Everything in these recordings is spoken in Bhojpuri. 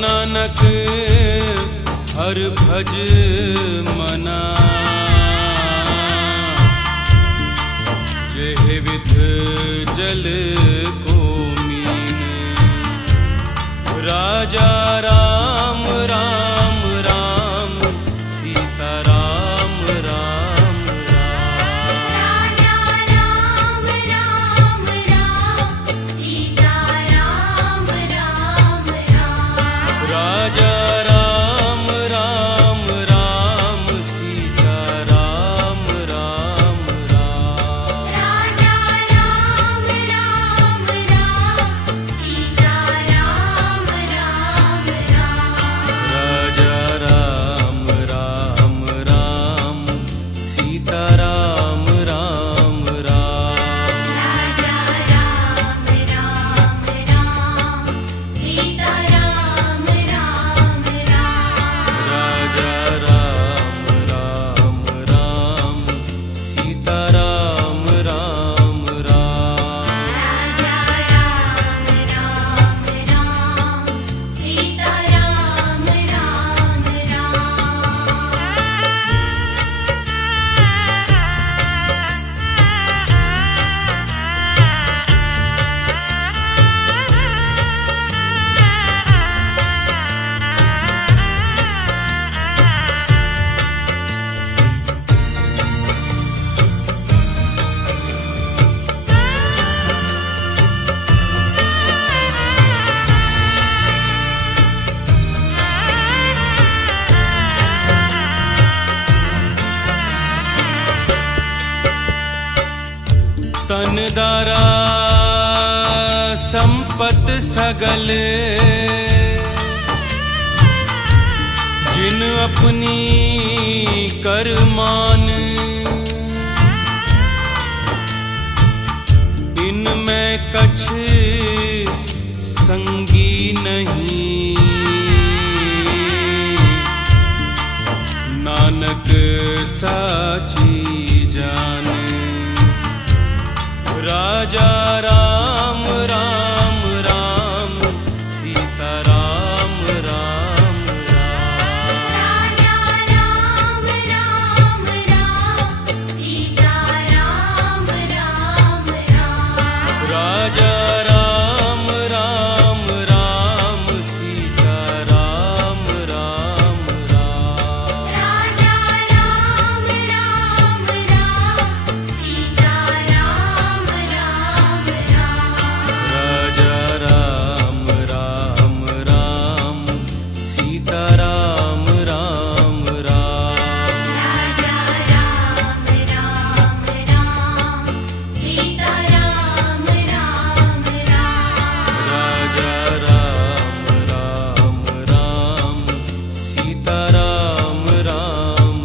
नानक हर भज मना, जेह विध जल को मीने। राजा राम राम राम, सीता राम राम राम। राजा राम राम राम, सीता राम राम राम। राजा राम राम राम, सीता राम राम राम। राजा राम राम राम, सीता राम राम राम। राजा राम राम राम, सीता राम राम राम। राजा राम राम राम, सीता राम राम राम। राजा राम राम राम, सीता राम राम राम। राजा राम राम राम, सीता राम राम तन दारा संपत सगल, जिन अपनी कर मान। इनमें कछ संगी नहीं, नानक साची जान। राजा राम राम राम, सीता राम राम राम। राजा राम राम राम, सीता राम राम राम। राजा राम राम राम, सीता राम राम राम। राजा राम राम राम, सीता राम राम राम। राजा राम राम राम, सीता राम राम राम। राजा राम राम राम, सीता राम राम राम। राजा राम राम राम, सीता राम राम राम। राजा राम राम राम, सीता राम राम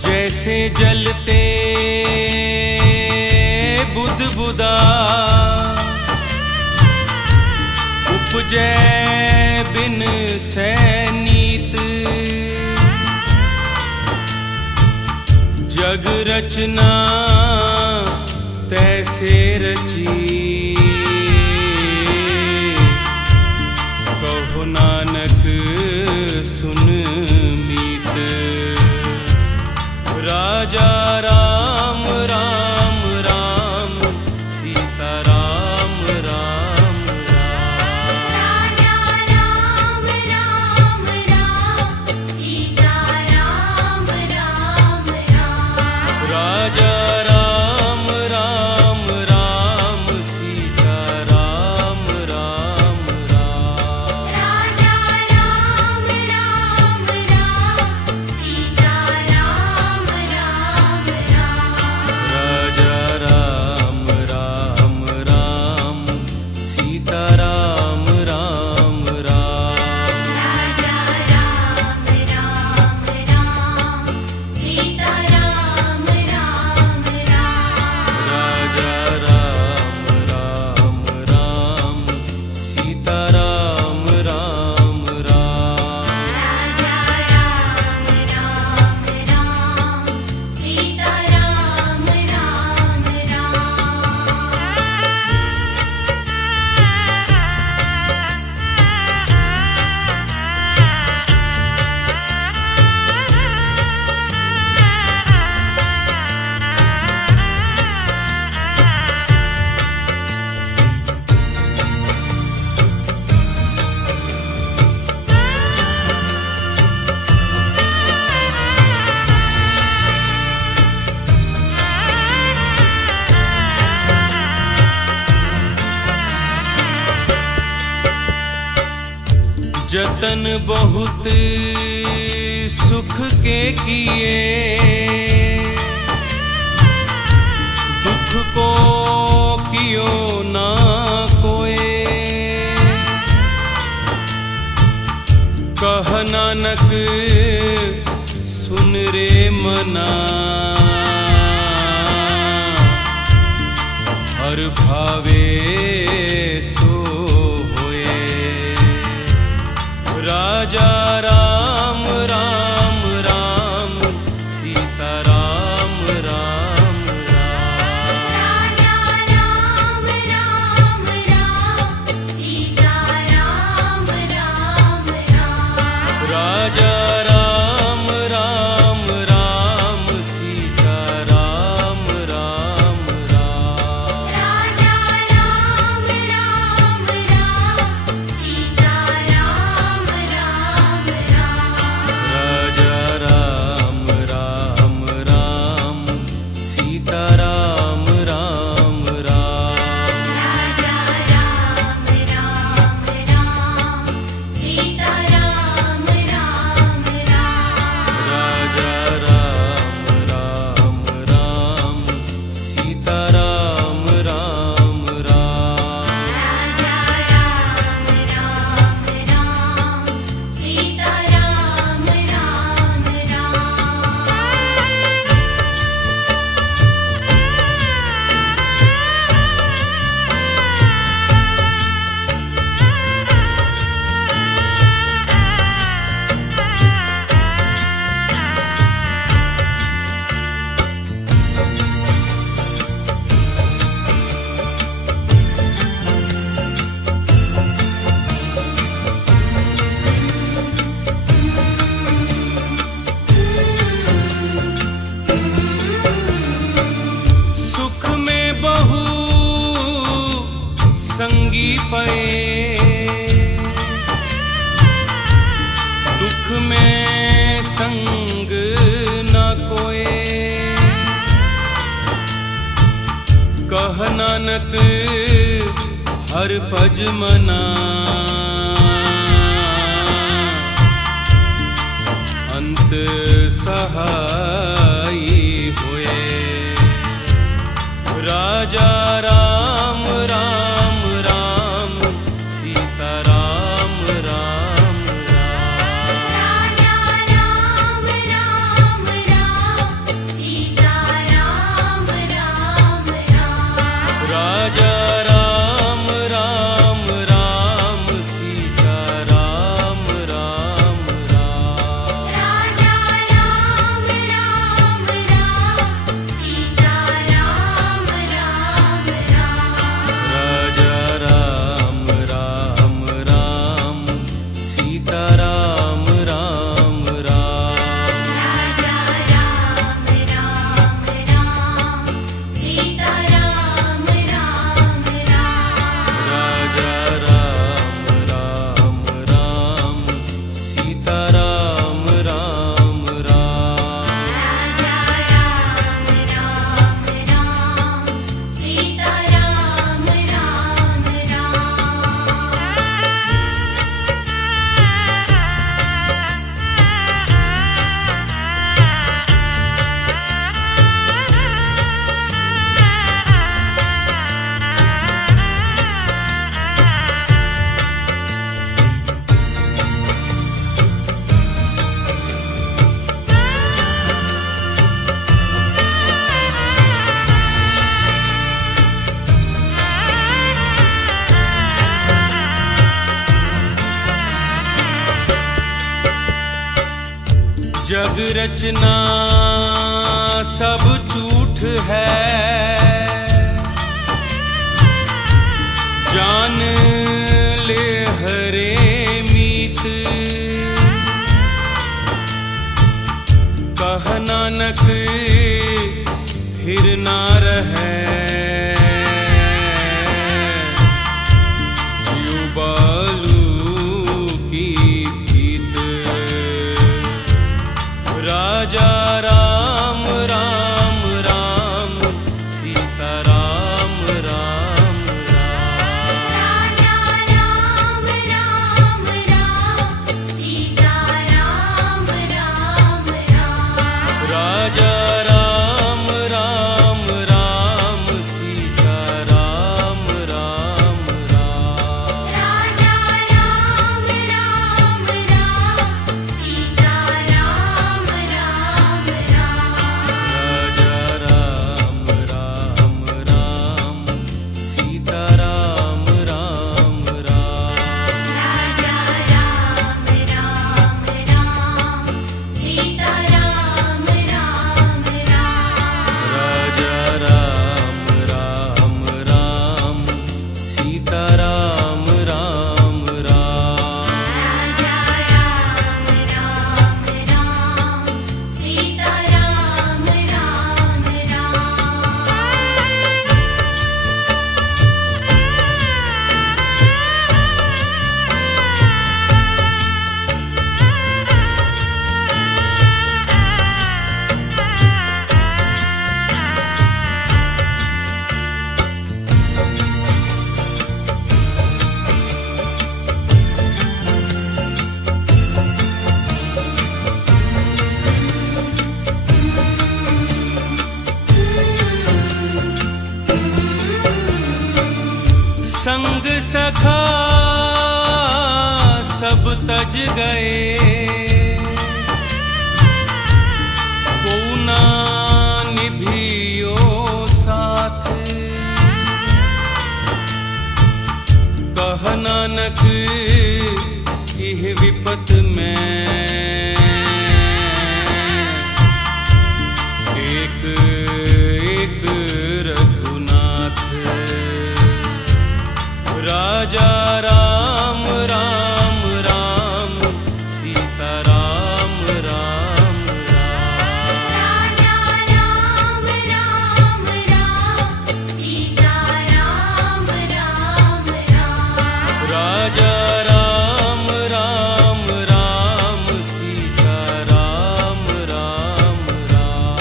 जैसे जलते बुदबुदा, उपजै बिन सैनीत। जग रचना तैसे रची, कहो नानक सुन मीत। राजा जतन बहुत सुख के किए, दुख को कियो ना कोए। कह नानक सुन रे मना, हर भावे सो होए। राजा राम राम राम, सीता राम राम राम। राजा राम राम राम, सीता राम राम राम। राजा राम राम राम, सीता राम राम राम। राजा राम राम राम, सीता राम राम राम। राजा राम राम राम, सीता राम राम राम। राजा राम राम राम, सीता राम राम राम। राजा राम राम राम, सीता राम राम राम। राजा राम राम राम, सीता राम राम सुख में बहु संगी पए, दुख में संग न कोए। कह नानक हर पज मना, अंत सहाई होए। राजा राम राम राम, सीता राम राम राम। राजा राम राम राम, सीता राम राम राम। राजा राम राम राम, सीता राम राम राम। राजा राम राम राम, सीता राम राम राम। राजा राम राम राम, सीता राम राम राम। राजा राम राम राम, सीता राम राम राम। राजा राम राम राम, सीता राम राम राम। राजा राम राम राम, सीता राम राम जग रचना सब झूठ है, जान ले हरे मीत। कह नानक थिर ना रहे, जीव बालू की भीत। राजा राम राम राम, सीता राम राम राम। राजा सखा सब तज गए, कोना निभियो साथ। कह नानक इह विपत में एक एक रघुनाथ। राजा राम राम राम, सीता राम राम राम। राजा राम राम राम, सीता राम राम राम। राजा राम राम राम, सीता राम राम राम।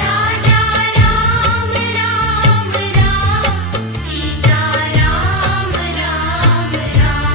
राजा राम राम राम, सीता राम राम राम।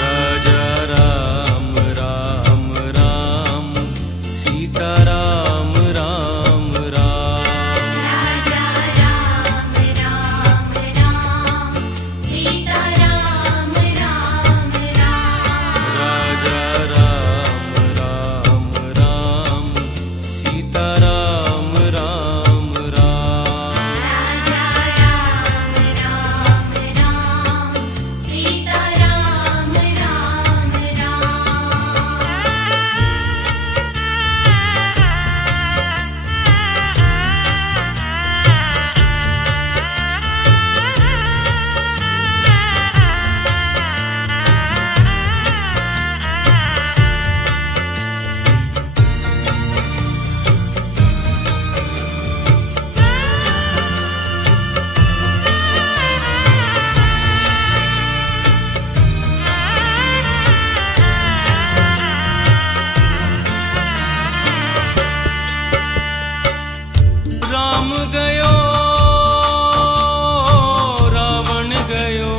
राजा राम राम राम, सीता राम राम राम। राजा राम राम राम, सीता राम राम राम। राजा राम राम राम, सीता राम राम राम। राजा राम राम राम, सीता राम राम राम गयो रावण गयो,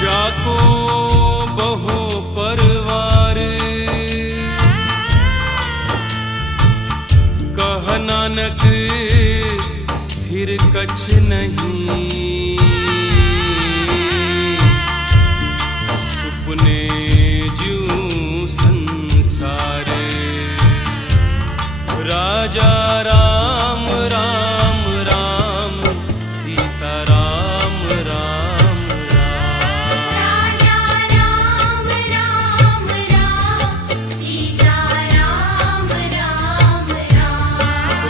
जाको बहु परवार। कह नानक फिर कछ नहीं, सुपने ज्यों संसार। राजा राम राम राम, सीता राम राम राम। राजा राम राम राम, सीता राम राम राम।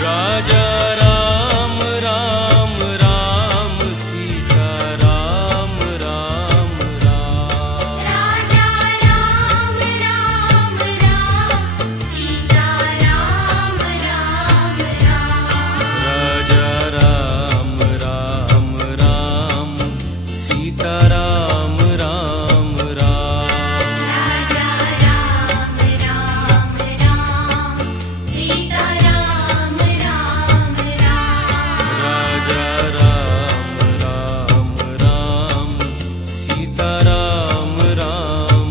राजा राम राम राम, सीता राम राम राम। राजा राम राम राम, सीता राम राम राम। राजा राम राम राम, सीता राम राम राम। राजा राम राम राम, सीता राम राम राम। राजा राम राम राम, सीता राम राम राम। राजा राम राम राम, सीता राम राम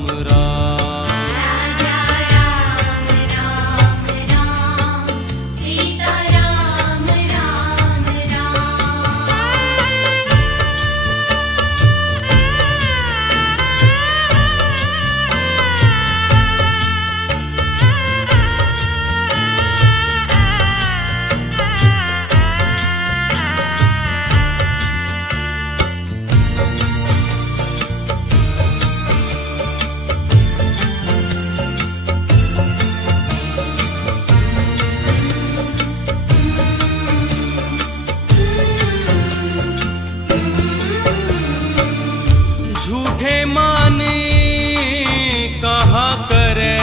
झूठे माने कहा करे,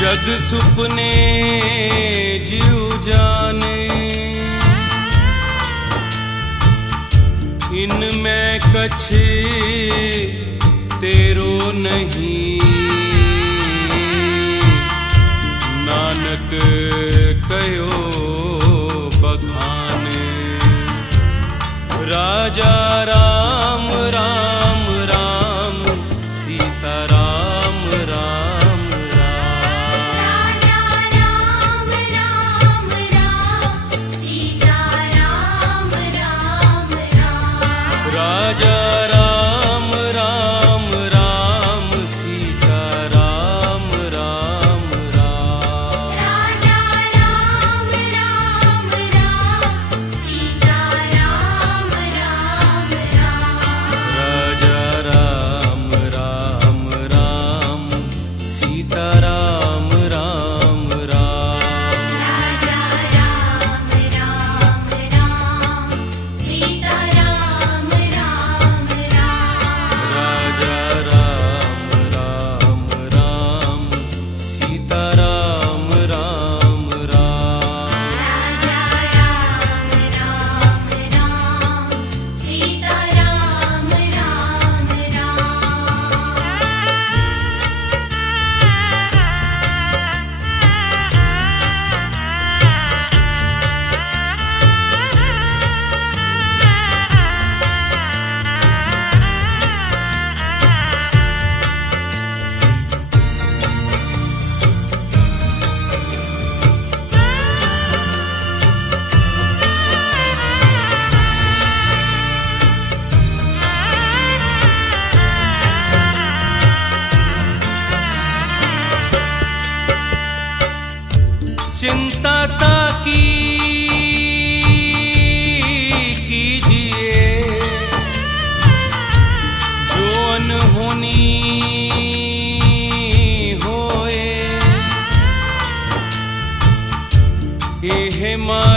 जग सुपने जीव जाने। इनमें कछ तेरो नहीं, नानक कयो बखान। राजा राम राम राम, सीता राम राम राम। राजा राम राम राम,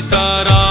सीताराम